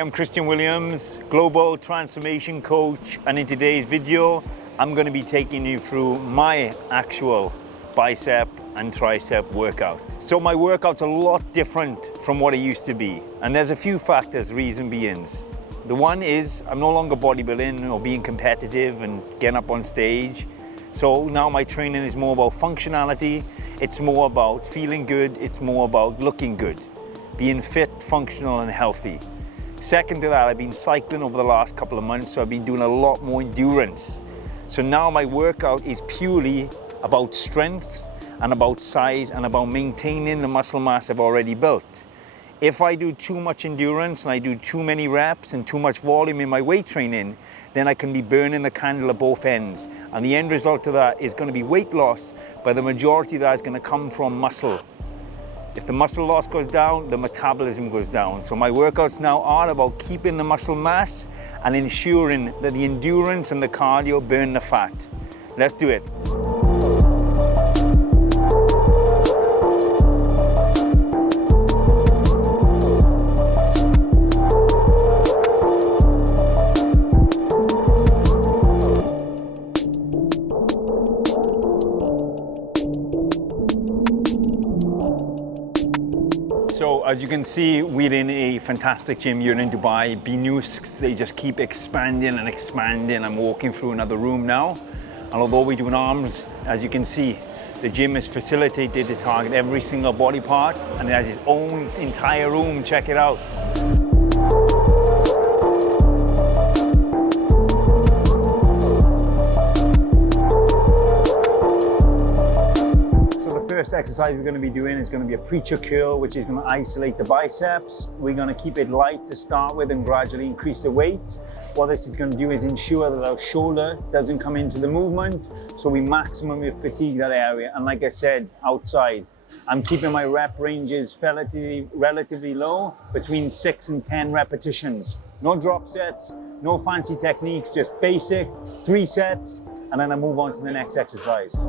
I'm Christian Williams, Global Transformation Coach, and in today's video, I'm going to be taking you through my actual bicep and tricep workout. So my workout's a lot different from what it used to be, and there's a few factors, reason being. The one is I'm no longer bodybuilding or being competitive and getting up on stage. So now my training is more about functionality, it's more about feeling good, it's more about looking good, being fit, functional and healthy. Second to that, I've been cycling over the last couple of months, so I've been doing a lot more endurance. So now my workout is purely about strength and about size and about maintaining the muscle mass I've already built. If I do too much endurance and I do too many reps and too much volume in my weight training, then I can be burning the candle at both ends. And the end result of that is going to be weight loss, but the majority of that is going to come from muscle. If the muscle loss goes down, the metabolism goes down. So my workouts now are about keeping the muscle mass and ensuring that the endurance and the cardio burn the fat. Let's do it. So as you can see, we're in a fantastic gym here in Dubai. BNUSCs, they just keep expanding and expanding. I'm walking through another room now. And although we're doing arms, as you can see, the gym is facilitated to target every single body part and it has its own entire room. Check it out. First exercise we're going to be doing is going to be a preacher curl, which is going to isolate the biceps. We're going to keep it light to start with and gradually increase the weight. What this is going to do is ensure that our shoulder doesn't come into the movement, so we maximum fatigue that area. And like I said, outside, I'm keeping my rep ranges relatively low, between 6 and 10 repetitions. No drop sets, no fancy techniques, just basic 3 sets, and then I move on to the next exercise.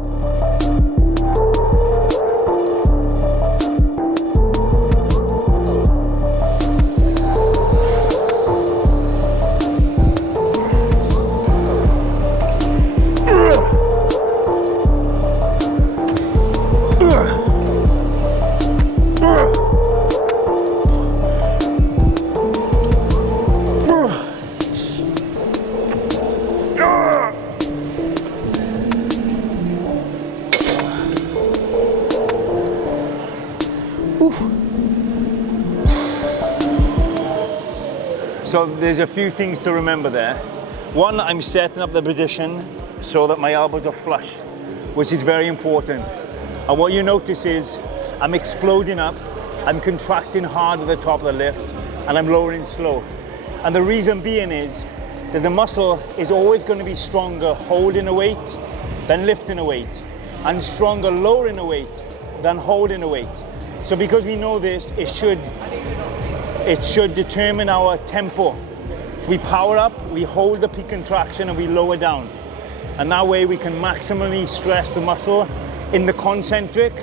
So there's a few things to remember there. One, I'm setting up the position so that my elbows are flush, which is very important. And what you notice is I'm exploding up, I'm contracting hard at the top of the lift, and I'm lowering slow. And the reason being is that the muscle is always going to be stronger holding a weight than lifting a weight, and stronger lowering a weight than holding a weight. So because we know this, it should determine our tempo. If we power up, we hold the peak contraction and we lower down. And that way we can maximally stress the muscle in the concentric,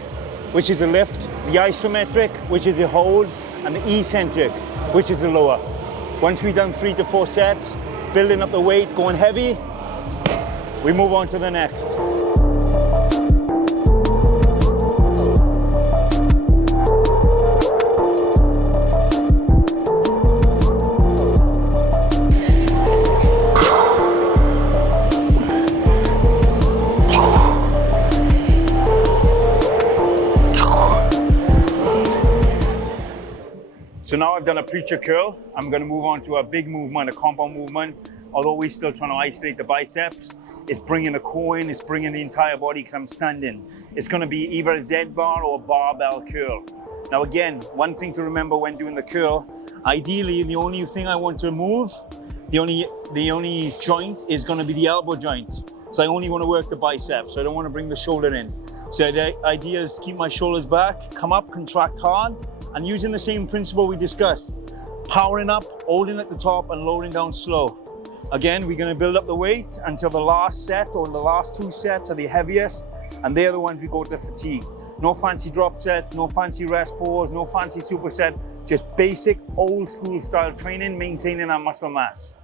which is the lift, the isometric, which is the hold, and the eccentric, which is the lower. Once we've done 3 to 4 sets, building up the weight, going heavy, we move on to the next. So now I've done a preacher curl. I'm going to move on to a big movement, a compound movement. Although we're still trying to isolate the biceps, it's bringing the core in, it's bringing the entire body because I'm standing. It's going to be either a Z bar or a barbell curl. Now again, one thing to remember when doing the curl, ideally the only thing I want to move, the only joint is going to be the elbow joint. So I only want to work the biceps, so I don't want to bring the shoulder in. So the idea is to keep my shoulders back, come up, contract hard, and using the same principle we discussed. Powering up, holding at the top and lowering down slow. Again, we're going to build up the weight until the last set or the last 2 sets are the heaviest, and they're the ones we go to fatigue. No fancy drop set, no fancy rest pause, no fancy superset, Just basic old school style training, maintaining our muscle mass.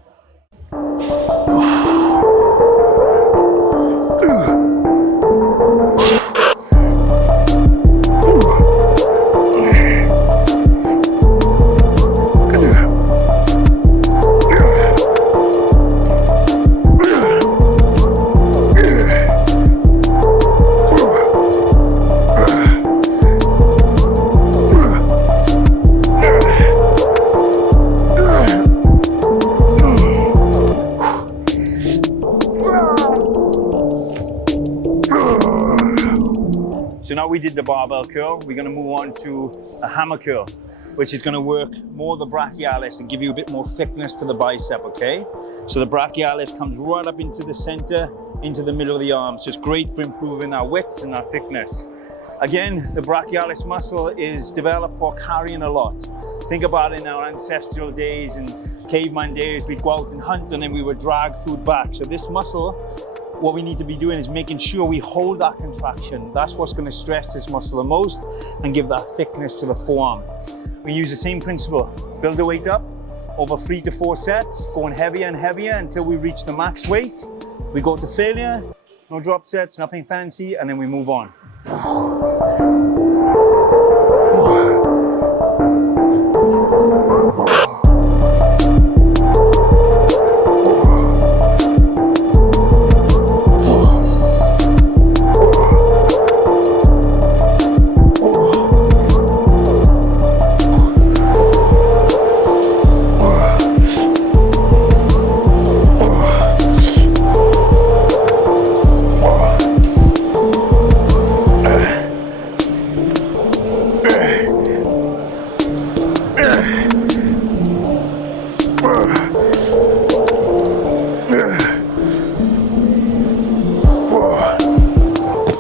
So now we did the barbell curl, we're going to move on to a hammer curl, which is going to work more the brachialis and give you a bit more thickness to the bicep, okay? So the brachialis comes right up into the center, into the middle of the arm. So it's great for improving our width and our thickness. Again, the brachialis muscle is developed for carrying a lot. Think about it in our ancestral days and caveman days, we'd go out and hunt and then we would drag food back. So this muscle, what we need to be doing is making sure we hold that contraction. That's what's going to stress this muscle the most and give that thickness to the forearm. We use the same principle. Build the weight up over 3 to 4 sets, going heavier and heavier until we reach the max weight. We go to failure, no drop sets, nothing fancy, and then we move on.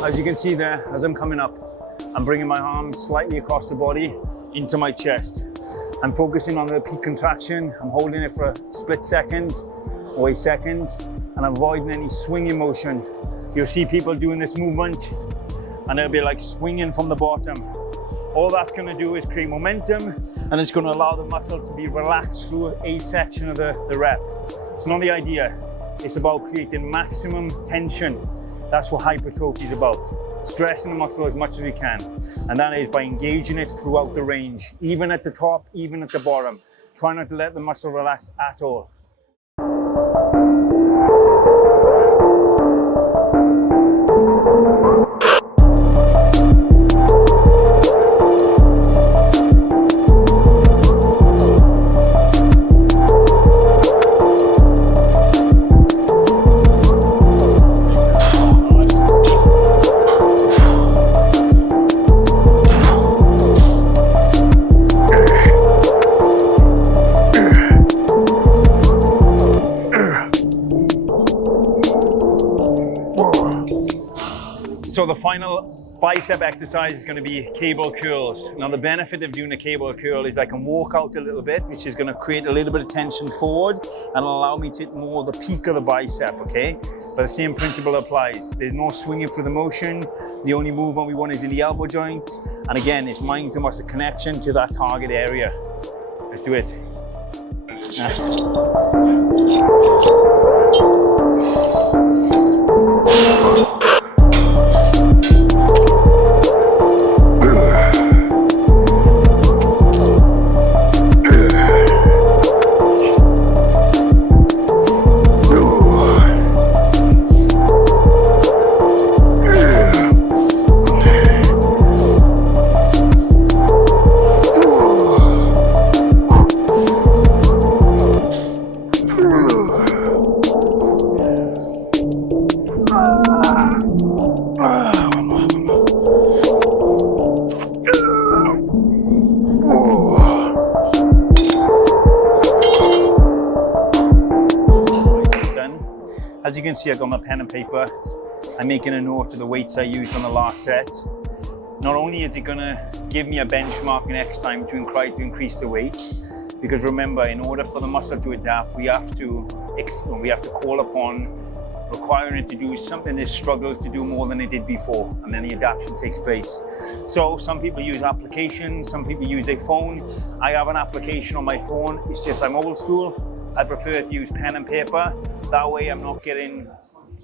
As you can see there, as I'm coming up, I'm bringing my arms slightly across the body into my chest. I'm focusing on the peak contraction. I'm holding it for a split second or a second, and avoiding any swinging motion. You'll see people doing this movement and they'll be like swinging from the bottom. All that's going to do is create momentum, and it's going to allow the muscle to be relaxed through a section of the rep. It's not the idea. It's about creating maximum tension. That's what hypertrophy is about. Stressing the muscle as much as we can. And that is by engaging it throughout the range, even at the top, even at the bottom. Try not to let the muscle relax at all. So the final bicep exercise is going to be cable curls. Now the benefit of doing a cable curl is I can walk out a little bit, which is going to create a little bit of tension forward and allow me to hit more the peak of the bicep, okay? But the same principle applies. There's no swinging through the motion. The only movement we want is in the elbow joint. And again, it's mind to muscle connection to that target area. Let's do it. As you can see, I've got my pen and paper. I'm making a note of the weights I used on the last set. Not only is it gonna give me a benchmark next time to increase the weight, because remember, in order for the muscle to adapt, we have to call upon requiring it to do something it struggles to do more than it did before, and then the adaptation takes place. So some people use applications, some people use their phone. I have an application on my phone. It's just I'm old school. I prefer to use pen and paper. That way I'm not getting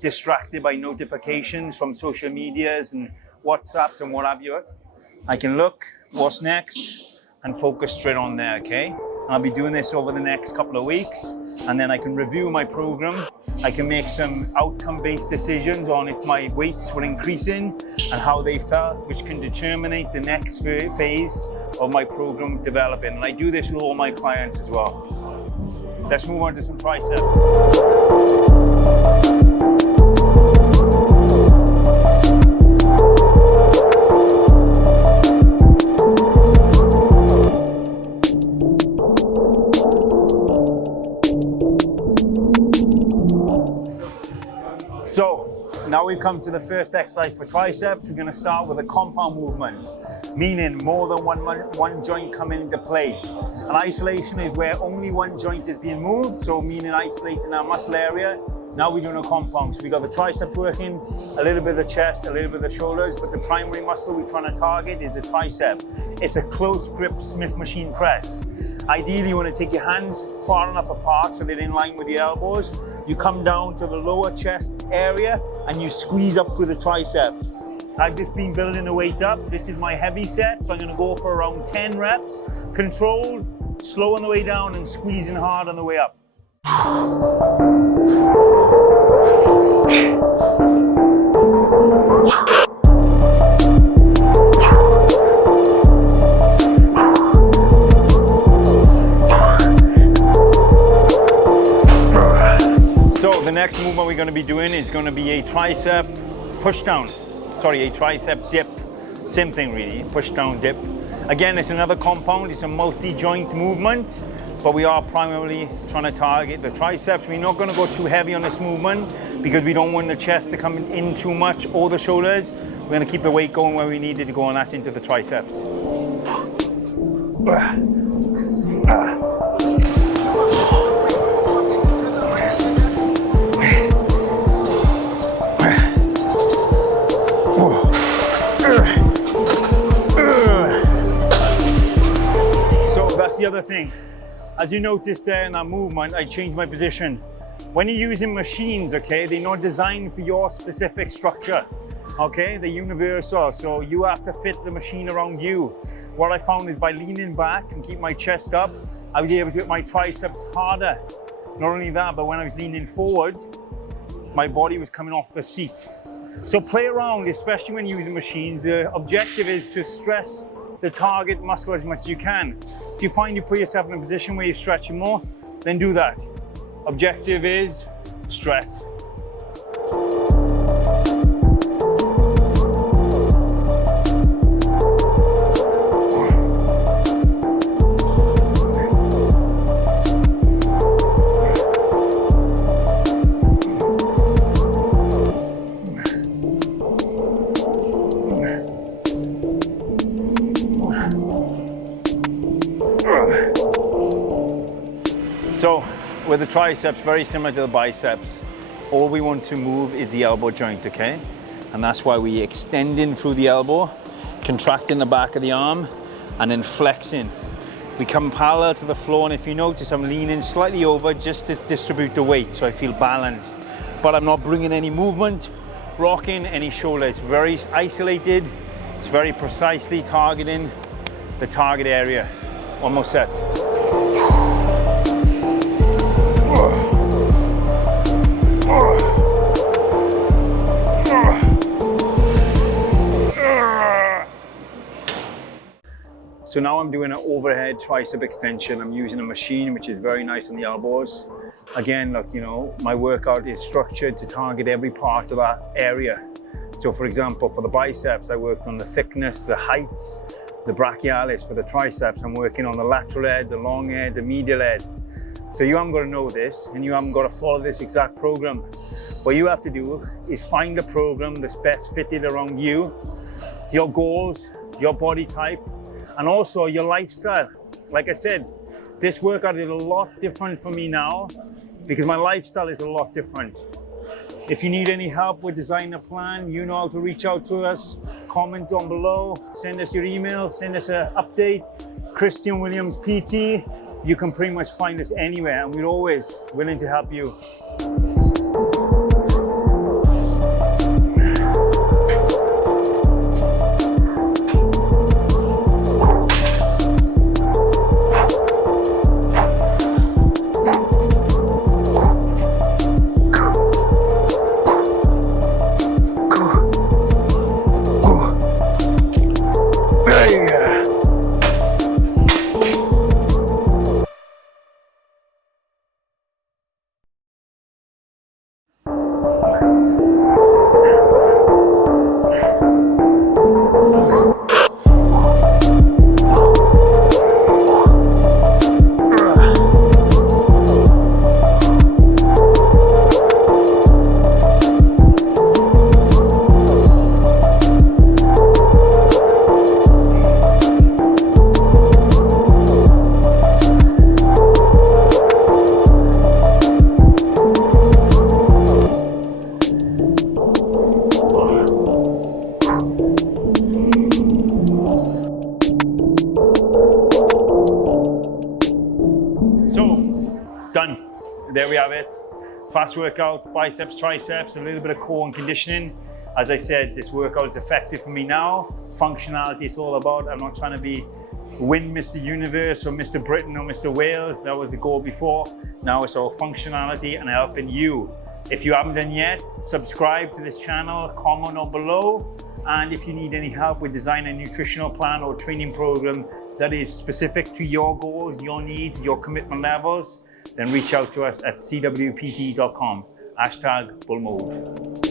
distracted by notifications from social medias and WhatsApps and what have you. I can look what's next and focus straight on there, okay? I'll be doing this over the next couple of weeks, and then I can review my program. I can make some outcome-based decisions on if my weights were increasing and how they felt, which can determine the next phase of my program developing. And I do this with all my clients as well. Let's move on to some triceps. So now we've come to the first exercise for triceps. We're going to start with a compound movement, meaning more than one joint coming into play. And isolation is where only one joint is being moved, so meaning isolating our muscle area. Now we're doing a compound. So we got the triceps working, a little bit of the chest, a little bit of the shoulders, but the primary muscle we're trying to target is the tricep. It's a close grip Smith machine press. Ideally, you want to take your hands far enough apart so they're in line with your elbows. You come down to the lower chest area and you squeeze up through the triceps. I've just been building the weight up. This is my heavy set, so I'm going to go for around 10 reps, controlled, slow on the way down and squeezing hard on the way up. So the next movement we're going to be doing is going to be a tricep push down. Sorry, a tricep dip. Same thing really, push down dip. Again, it's another compound, it's a multi-joint movement, but we are primarily trying to target the triceps. We're not going to go too heavy on this movement because we don't want the chest to come in too much or the shoulders. We're going to keep the weight going where we need it to go, and that's into the triceps. The other thing, as you noticed there in that movement, I changed my position. When you're using machines, okay, they're not designed for your specific structure, okay? They're universal, so you have to fit the machine around you. What I found is by leaning back and keep my chest up, I was able to hit my triceps harder. Not only that, but when I was leaning forward, my body was coming off the seat. So play around, especially when using machines. The objective is to stress the target muscle as much as you can. If you find you put yourself in a position where you're stretching more, then do that. Objective is stress. So with the triceps, very similar to the biceps, all we want to move is the elbow joint, okay? And that's why we extend in through the elbow, contracting the back of the arm, and then flexing. We come parallel to the floor, and if you notice, I'm leaning slightly over just to distribute the weight so I feel balanced. But I'm not bringing any movement, rocking any shoulder. It's very isolated, it's very precisely targeting the target area. Almost set. So now I'm doing an overhead tricep extension. I'm using a machine which is very nice on the elbows. Again, look, you know, my workout is structured to target every part of that area. So for example, for the biceps, I worked on the thickness, the heights, the brachialis. For the triceps, I'm working on the lateral head, the long head, the medial head. So you haven't got to know this, and you haven't got to follow this exact program. What you have to do is find a program that's best fitted around you, your goals, your body type, and also your lifestyle. Like I said, this workout is a lot different for me now because my lifestyle is a lot different. If you need any help with designing a plan, you know how to reach out to us. Comment down below, send us your email, send us an update. Christian Williams PT. You can pretty much find us anywhere, and we're always willing to help you. Done. There we have it. Fast workout, biceps, triceps, a little bit of core and conditioning. As I said, this workout is effective for me now. Functionality is all about. I'm not trying to win Mr. Universe or Mr. Britain or Mr. Wales. That was the goal before. Now it's all functionality and helping you. If you haven't done yet, subscribe to this channel, comment down below. And if you need any help with designing a nutritional plan or training program that is specific to your goals, your needs, your commitment levels, then reach out to us at CWPT.com. #BullMode.